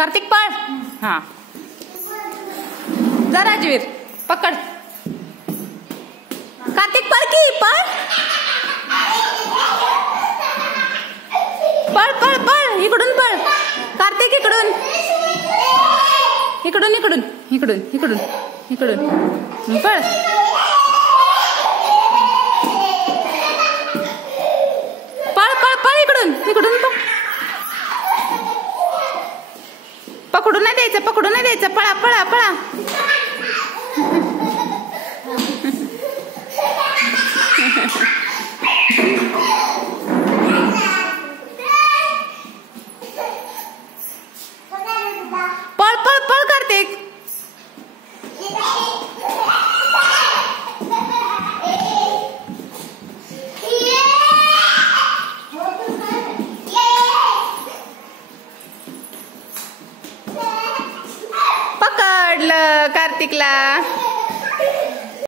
कार्तिक पळ. हा जा राजवीर पकड. कार्तिक पळ की पळ. पळ पळ पळ इकडून पळ. कार्तिक इकडून इकडून इकडून इकडून इकडून इकडून पळ. पळ पळ पळ इकडून इकडून पळ. पकडून नाही द्यायचं पकडून नाही द्यायचं. पळा पळा पळा. पळ पळ पळ कार्तिक. पकडलं कार्तिकला.